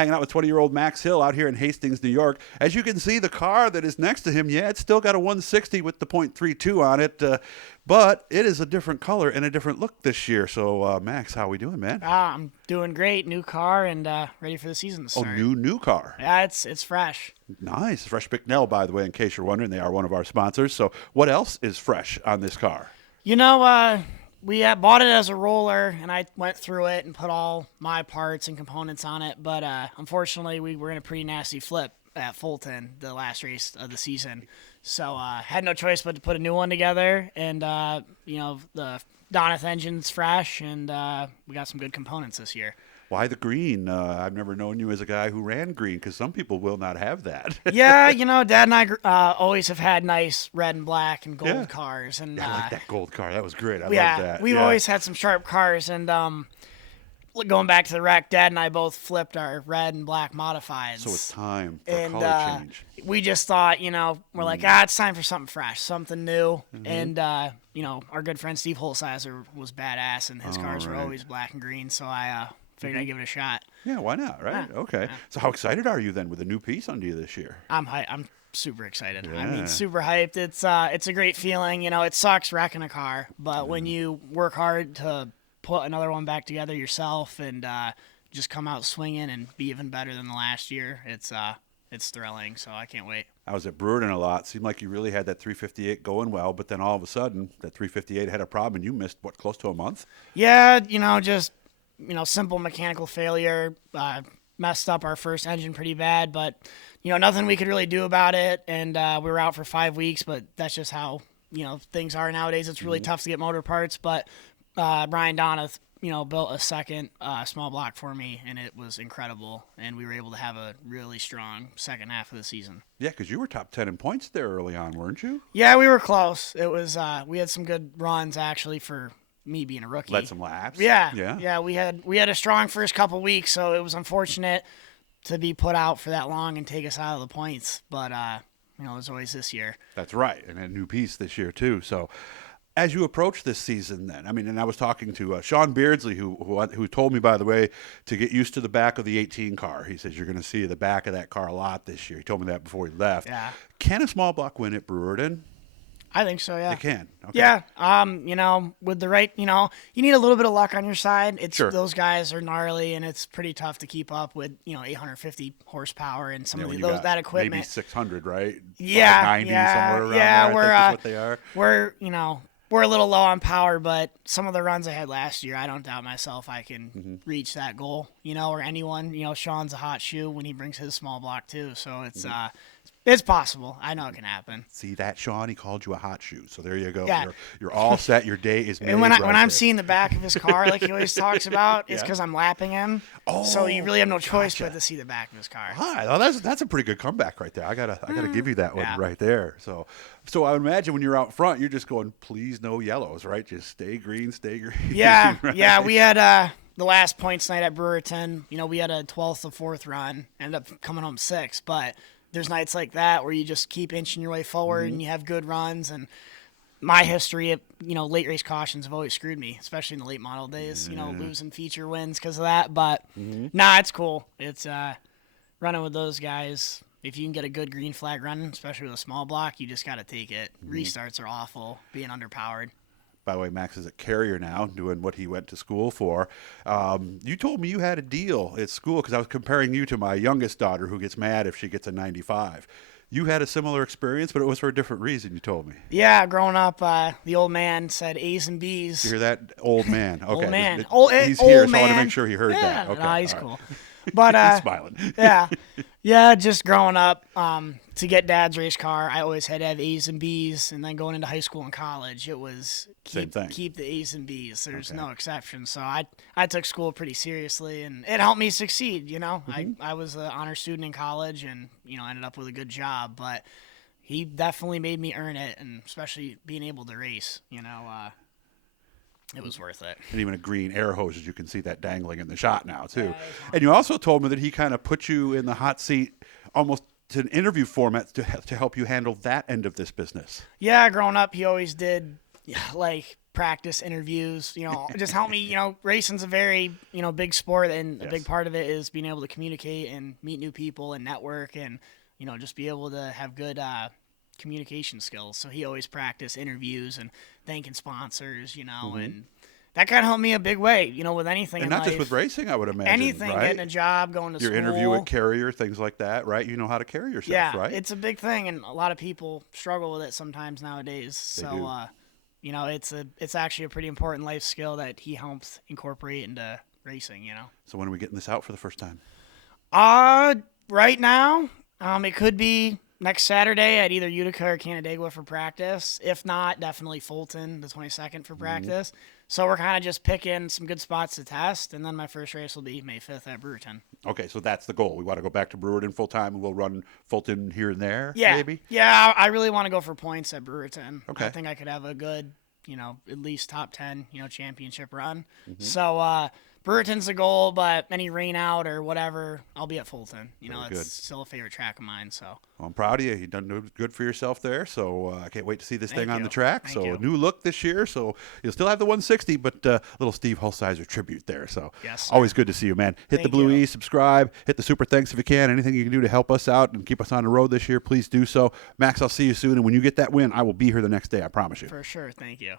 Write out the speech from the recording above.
hanging out with 20-year-old Max Hill out here in Hastings, New York. As you can see, the car that is next to him, it's still got a 160 with the .32 on it, but it is a different color and a different look this year. So, Max, how are we doing, man? I'm doing great. New car and ready for the season to start. Oh, new car. Yeah, it's fresh. Nice. Fresh Bicknell, by the way, in case you're wondering. They are one of our sponsors. So what else is fresh on this car? You know, we bought it as a roller, and I went through it and put all my parts and components on it. But unfortunately, we were in a pretty nasty flip at Fulton, the last race of the season. So had no choice but to put a new one together. And, the Doneth engine's fresh, and we got some good components this year. Why the green? I've never known you as a guy who ran green, because some people will not have that. Yeah, Dad and I always have had nice red and black and gold cars. And I like that gold car. That was great. I love that. We've always had some sharp cars. And going back to the wreck, Dad and I both flipped our red and black modifieds. So it's time for a color change. We just thought, we're like, it's time for something fresh, something new. Mm-hmm. And, our good friend Steve Holsizer was badass, and his cars were always black and green. So I figured I'd give it a shot. Yeah, why not, right? Yeah. Okay. Yeah. So how excited are you then with a new piece under you this year? I'm super excited. Yeah. I mean, super hyped. It's a great feeling. It sucks wrecking a car, but when you work hard to put another one back together yourself and just come out swinging and be even better than the last year, it's thrilling. So I can't wait. I was at Brewerton a lot. Seemed like you really had that 358 going well, but then all of a sudden that 358 had a problem and you missed, close to a month? Yeah, just simple mechanical failure, messed up our first engine pretty bad, but, nothing we could really do about it. And we were out for 5 weeks, but that's just how, things are nowadays. It's really tough to get motor parts, but Brian Doneth, built a second small block for me, and it was incredible. And we were able to have a really strong second half of the season. Yeah, because you were top 10 in points there early on, weren't you? Yeah, we were close. It was we had some good runs, actually, for me being a rookie. Led some laps. Yeah. We had a strong first couple weeks, so it was unfortunate to be put out for that long and take us out of the points. But there's always this year. That's right, and a new piece this year too. So, as you approach this season, then and I was talking to Sean Beardsley, who told me, by the way, to get used to the back of the 18 car. He says you're going to see the back of that car a lot this year. He told me that before he left. Yeah. Can a small block win at Brewerton? I think so, yeah. It can. Okay. Yeah. With the right, you need a little bit of luck on your side. Those guys are gnarly, and it's pretty tough to keep up with, 850 horsepower and some of that equipment. Maybe 600, right? Yeah. 90 somewhere around there, I think is what they are. We're a little low on power, but some of the runs I had last year, I don't doubt myself I can reach that goal, or anyone. Sean's a hot shoe when he brings his small block too, so it's possible. I know it can happen. See that, Sean? He called you a hot shoe, so there you go. Yeah. You're all set. Your day is made. And when I'm seeing the back of his car, like he always talks about, it's because I'm lapping him. Oh, so you really have no choice but to see the back of his car. Hi, well, that's a pretty good comeback right there. I gotta give you that one right there. So I would imagine when you're out front, you're just going, please no yellows, right? Just stay green, stay green. Yeah, right? yeah. We had the last points night at Brewerton. We had a 12th to 4th run, ended up coming home 6th, but there's nights like that where you just keep inching your way forward and you have good runs. And my history of, late race cautions have always screwed me, especially in the late model days, losing feature wins because of that. But it's cool. It's running with those guys. If you can get a good green flag running, especially with a small block, you just got to take it. Restarts are awful, being underpowered. By the way, Max is a carrier now, doing what he went to school for. You told me you had a deal at school, because I was comparing you to my youngest daughter, who gets mad if she gets a 95. You had a similar experience, but it was for a different reason, you told me. Yeah, growing up, the old man said A's and B's. You hear that? Old man. Okay. Old man. He's here, so I want to make sure he heard that. Okay. No, he's cool. But he's smiling. yeah, just growing up, to get Dad's race car, I always had to have A's and B's, and then going into high school and college, it was keep the A's and B's. There's no exception. So I took school pretty seriously, and it helped me succeed. I was an honor student in college, and ended up with a good job. But he definitely made me earn it, and especially being able to race. It was worth it. And even a green air hose, as you can see that dangling in the shot now, too. And you also told me that he kind of put you in the hot seat almost to an interview format to help you handle that end of this business. Yeah, growing up, he always did, practice interviews, just help me, racing's a very, big sport, and a big part of it is being able to communicate and meet new people and network and, just be able to have good communication skills. So he always practiced interviews and thanking sponsors, and that kind of helped me a big way, with anything And in not just life. with racing, I would imagine. Anything, right? getting a job, going to Your school. interview at Carrier, things like that, right? You know how to carry yourself, Yeah, right? it's a big thing, and a lot of people struggle with it sometimes nowadays. They So, it's actually a pretty important life skill that he helps incorporate into racing. So when are we getting this out for the first time? Right now, it could be next Saturday at either Utica or Canandaigua for practice. If not, definitely Fulton the 22nd for practice. So we're kind of just picking some good spots to test, and then my first race will be May 5th at Brewerton. Okay, so that's the goal. We want to go back to Brewerton full time, and we'll run Fulton here and there, Yeah, maybe? Yeah, I really want to go for points at Brewerton. Okay. I think I could have a good, at least top 10, championship run. So Brewerton's the goal, but any rain out or whatever, I'll be at Fulton. It's good. still a favorite track of mine. So Well, I'm proud of you. You've done good for yourself there, so I can't wait to see this Thank thing on you. the track. Thank So you. a new look this year, so you'll still have the 160, but little Steve Hulsizer tribute there. So Yes, sir. always good to see you, man. Hit the Thank Blue you. E, subscribe, hit the super thanks if you can. Anything you can do to help us out and keep us on the road this year, please do so. Max, I'll see you soon, and when you get that win, I will be here the next day. I promise you. for sure, thank you.